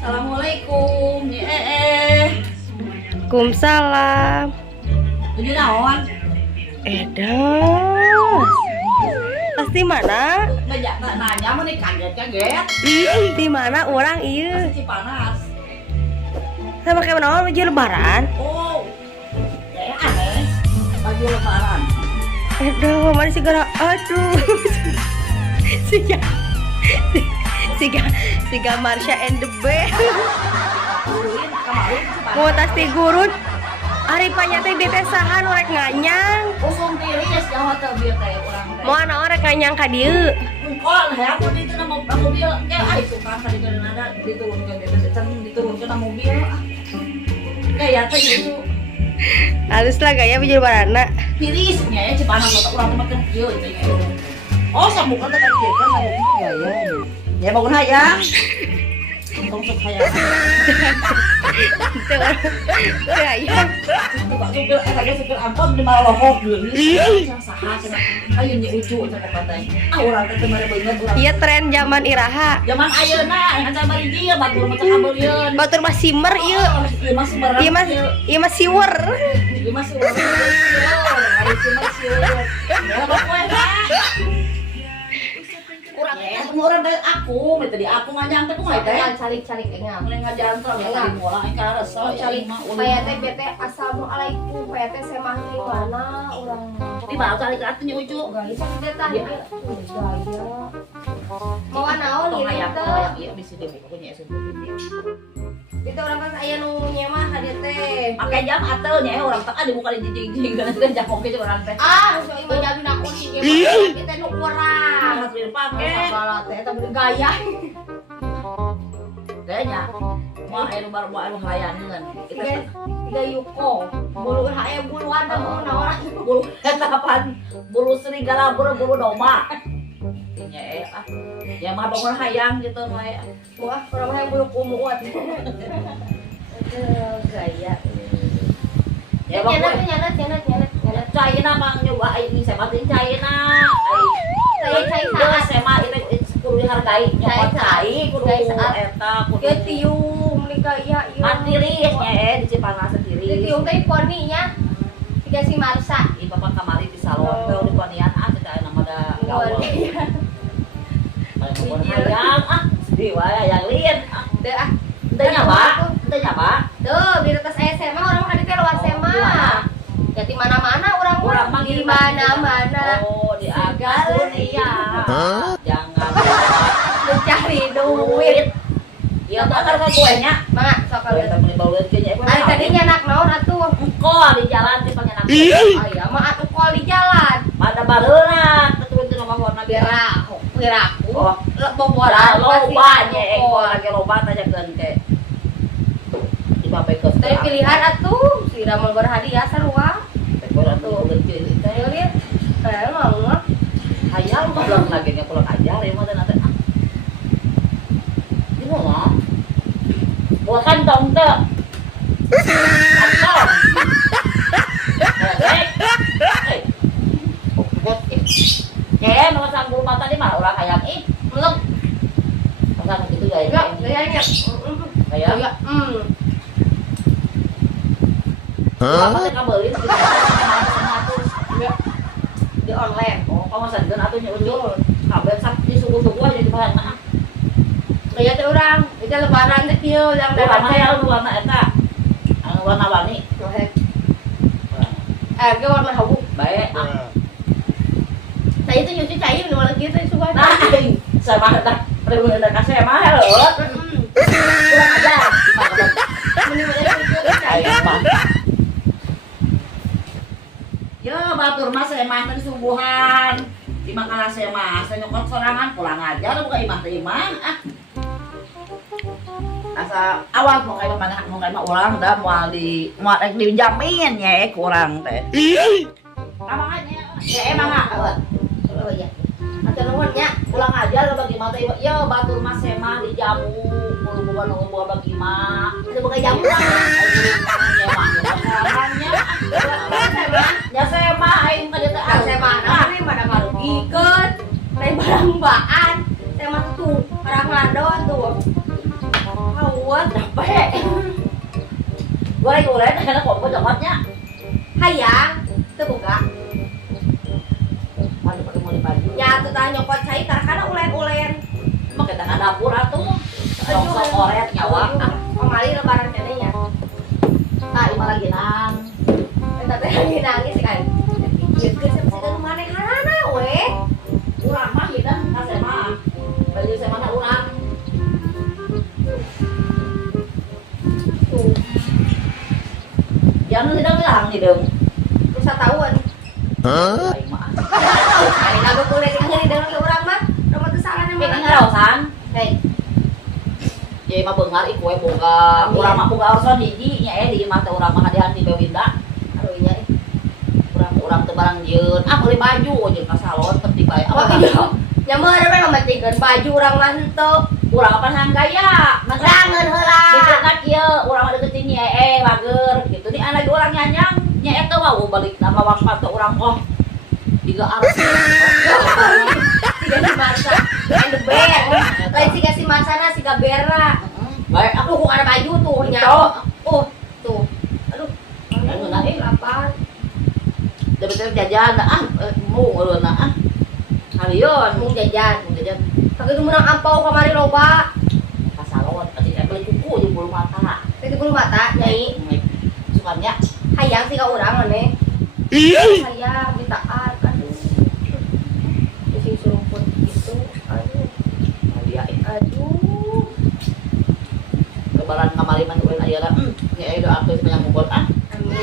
Assalamualaikum. Waalaikumsalam. Tujuh naon? Edos. Pasti mana? Nanya mau nih kaget. Di mana orang iya? Masih Cipanas. Sama kayak mana baju lebaran? Oh, ya aneh. Baju lebaran. Aduh, mana sih gara? Aduh. Siga Marsha and the Band. Guruin kemarin Cipanas. Mau tas ti gurun. Ari panyate bete sahan orek nganyang. Usung tiris yang hotel biar teh orang teh. Mau ana orek nganyang ka dieu. Kok lah aku di tengah mobil kayak itu kan tadi kan ada diturunkan ke mobil. Kayak teh itu. Halus lah gaya baju lebaranna. Tirisnya ya Cipanas mata urang teh makan kieu itu nya. Oh, sambukan teh kan kieu kan ya. Ya bangun hayang. Untung sok hayang. Ya. Supir angkot di malah lohok geulis. Saha cenah. Ayeuna nya ucu cenah katanya. Urang teh kemarin beungeut urang. Iya tren zaman iraha. Zaman ayeuna ngan bari dieu batur mah kabeureun. Batur mah simmer ieu. Ieu mah simmer. Ieu mah siwer. Ieu mah siwer. Hari simmer siwer. Ya pokoe mah. Orang dari aku, tadi aku ngajang teh kumaha teh? Calik-calik enggak. Mulai ngajang terus ya di mola engka resel Calik mah supaya teh bete assalamualaikum, supaya teh saya mah di mana urang. di mana calik atunya ucu. Guys, teh tah gaya. Mau naon Tong ieu hayang teh? hayang ieu bisi deui pokoknya SMP. Itu orang kan aya nu nyemah hadiah teh. Make jam atel nya orang tak ada buka di jing-jing kan jam oke orang teh. Ah, so ieu jadi nak kunci ge kita nu urang. Harus dipake. Salah teh eta bener gaya. Kayaknya mau anu baru mau anu hayangeun. Tiga yuko. Bulu aya buluan teh mau naon. Bulu kapan? Bulu serigala bulu domba. Ya, ya mah bangun hayang gitu mah. Wah, orang yang bulu kumuat. Gaya. Ya Nyanet. China mah nyoba ini saya batin China. Cai Saat saya mah itu kudu dihargai. Nyokot cai kudu saat. eta kudu. Ya tiung menikah iya iya. Matirisnya di Cipanas sendiri. Di tiung teh poninya. Tiga si Marsa. Di bapak kamari di salon. Kalau di ponian cerita nama ada gaul. Bangun hayang sedih wae yang lian. Teu ah. Teu nyapa. Tuh, di atas SMA orang kan teh luar SMA. Ya di mana-mana orang mah di mana-mana. Oh, di agas dunia. Jangan Mencari duit. Iya, bakar ka kuenya. Mangga sok Kalau kalian. kita beli bauleun ke nya. Ari tadinya anak naon atuh? Engko di jalan di pangenak. Aya mah atuh kol di jalan. Pada bareuna betul itu nama warna Biraku. Oh, Boboran loba nya engko lagi loba tajakeun ke. Di bapekeun. Tadi pilihan atuh, si Ramon berhadiah sarua. Ekor atuh geukeun teh. Ayo lihat. Saya mau Hayang pulang lagi nya pulang aja ya mah nanti. Di mana? Buat kantong teh. Kantong. Mau sambung mata di mana orang hayang belum. Pasang gitu ya. Kayaknya. Kayak Ya, apa teh kabelin gitu. di online. Oh, kamu sadar atunya unjul. Kabel sak di suku-suku aja di bahan mah. Kayak teh urang, itu lebaran teh kieu yang Warna datang. yang warna eta. Anu warna-warni. Ge warna hawu. Baik. Saya itu nyuci cair nu malah kieu teh suka. Nah, saya mah tak perlu ada kasih mah lho. Kurang aja. Ayo, Pak. Ya, batur mah saya mah tadi subuhan. Di makalah saya mah, saya nyokot sorangan pulang aja buka imah teh imah. Asa awal mau kayak mana orang dah mau dijamin ya kurang teh. Kamangannya ya emang awal. Oh iya. Atuh nuhun nya. Pulang aja lo bagi mata ibu. Ya batur mas sema di jamu, bulu bukan bagi mak. Itu bukan jamu. Ya sema aing ka dieu teh SMA naon pada ngarugikeun. Lain barang baan. Saya mah tuh orang ngadon tuh. Hawa Goreng-goreng enak kok coklatnya. Hayang, teu boga. Mandi pakai mau baju. Nya teu tah nyokot cai karena ulen-ulen. Emang kita ka dapur atuh. Sok oret nyawa. Pamali lebaran keneh nya. Tah imah lagi nang. Eta teh lagi nangis kan. Ieu geus sing manehanana we. Urang mah hideung ka SMA. Baju SMA na urang. Tuh, Jangan hideung. geus satahuan. Aing mah. Ari lagu kuliah ngeuri deung urang mah. Rama teu salahna Pengen mah. ngarosan. Hei, Jadi mah beungar iku we boga. Urang mah boga orson hiji nya di imah teh urang mah hadiah di Bewinda. aduh nya. Urang teu barang jeun. Ah beli baju jeung ka salon penting bae. Apa video? Nya mah ada mah mementingkeun baju urang mah henteu. Urang apa hang gaya. Rangeun heula. Dikeuna kieu urang mah deukeut nyee bager gitu. Di anak urang nyanyang nya eta mah balik nama waktu urang oh. Tiga arus. Siga si Marsa, and the bear. Lain siga si Marsana, siga Bera. Baik Aku kok ada baju tuh nya. Tuh. Aduh. Anu na Lapar. Betul jajan ah mau ngeuleuh ah. Halion Mau jajan. jajan Tapi itu menang ampau kamari loba. ka salon ati beli kuku jeung bulu mata. Itu bulu mata nyai. Sukannya Hayang siga urang maneh. Hayang ditaat. Aduh. Sing surumput gitu. Aduh. hadiah Aduh. lebaran kamari mah we aya lah. Nya doa teh banyak kumpul ah. Amin.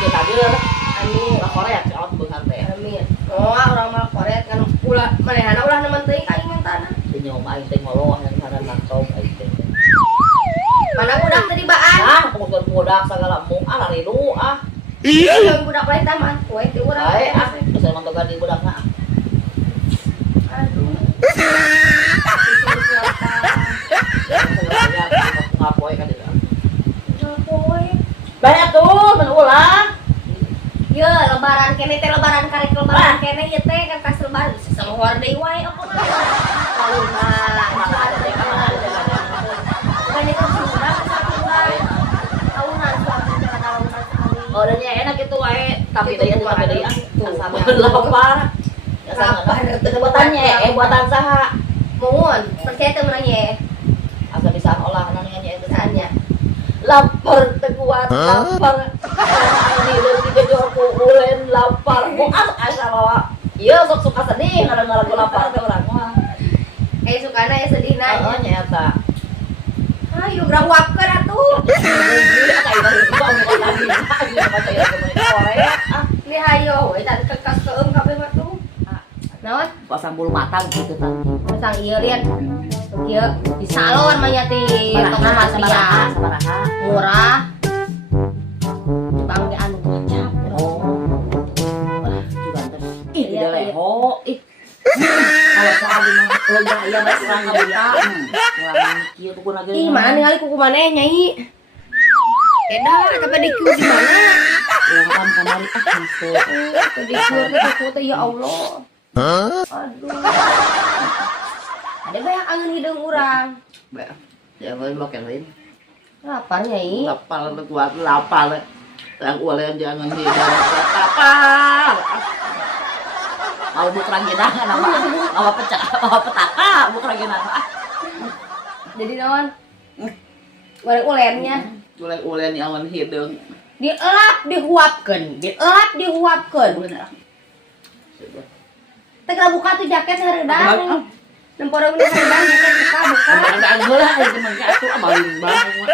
Kita deur. Amin. Ka Korea caot beungar teh. Amin. Oh, orang mah koret kan ulah manehana ulah nemen teuing ka ingin tanah. Senyum aing teh ngoloh yang kana langkong aing teh. Mana budak tadi baan? Ah, pengurus budak segala mung ah larilu ah. Yang budak lain taman, kue ti urang. Bae ah, bisa mantogan di budakna. Aduh. Ngapoe ka dieu. Ngapoe. Bae atuh mun ulah. Ye, lebaran kene teh lebaran karek lebaran kene ye teh kan kas lebaran saluhar deui wae apa mah. Lalu mah ada teh ka mana ada. Kan itu sudah tahunan suami jalan dalam sekali. Oh, dan nya enak itu wae, tapi deui atuh tapi deui ah. Tuh. Lapar. Lapar. Buatannya buatan saha? Mohon, percaya teh menang ye. Asa bisa olah nanya itu Saatnya. lapar teu kuat lapar ini leuwih digejor ku ulen lapar ku asa bawa ieu sok suka sedih ngaranna lagu lapar teh urang mah Sukana ya sedihna. heeh nya eta Ayo grawapkeun atuh. Li hayo we tadi kekas keum kabeh mah tuh. Naon? pasang bulu matang gitu kan Pasang ieu liat. Ieu di salon mah nya ti toko material. sabaraha Murah. Tukang ge anu kacap. oh wah juga antep ih Iya, leho ih kalau soal di mah gaya bas urang ngabuta urang kieu pukuna geus Ih, mana ningali kuku maneh nyai? Eda, tapi di kieu di mana? urang kan kamari ah henteu Tadi kieu ke kuku teh ya Allah. Aduh. Ada banyak angin hidung urang. Ba, ya boleh makan lain. Lapar nyai. Lapar lu kuat lapar. Yang ulen jangan hilang lapar. Mau bukan gidangan nama. Mau pecah, mau petaka bukan gidangan. Jadi naon? Goreng ulennya. Ulen yang hidung. Dielap dihuapkeun, Bener. Teh buka tuh jaket sareudang. Nemporo ini sareudang jaket buka. Ada heula itu mah atuh abalin banget.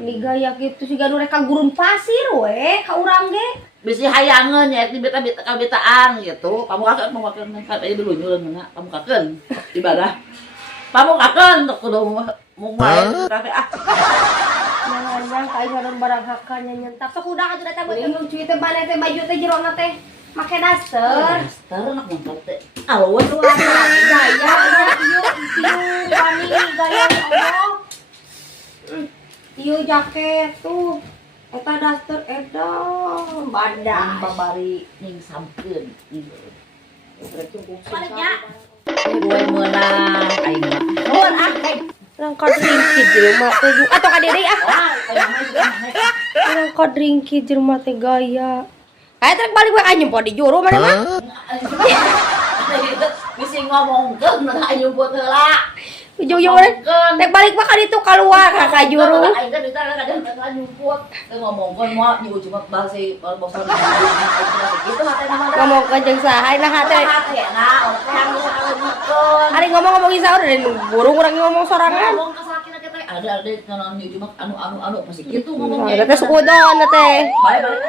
Ini gaya gitu sih gadu rek ka gurun pasir we, ka urang ge. Bisi hayangeun nya di beta-beta kabetaan gitu. Pamukakeun kan aya dulu nyuleun na pamukakeun ibadah. Pamukakeun untuk kudu mung main kafe ah. Jangan ka ingaran barang hakanya nyentak. Sok udah atuh eta beuteung lucu teh bane teh baju teh jerona teh make daster. Daster nak motor teh. Awas Gaya ieu pani gaya Allah. Ieu jaket tuh. Eta daster edan badan. babari ning samkeun. Baliknya. Gue menang aing mah. Nuhun ah, Orang kodringki jelema teh. Atau ka deui ah. Wah, kayak mah sudah naik. Orang kodringki jelema teh gaya. Aya trek balik we anyempot di juru mana mah. Bisa ngomongkeun nah ayo buat heula. Ujung-ujung mana? Trek balik mah kan itu keluar ka juru. Aing kan kita kadang nyumput. Ngomongkeun moal nyu cuma bahasa bosan gitu hatena mah. Ngomong ke jeung saha nah hate. Nah, orang yang ngomongkeun. Ari ngomong-ngomong isaur dan burung urang ngomong sorangan. Ngomong ke sakit kita ada nyonon nyu cuma anu pasti gitu ngomongnya. Teh sukudon teh. Balik.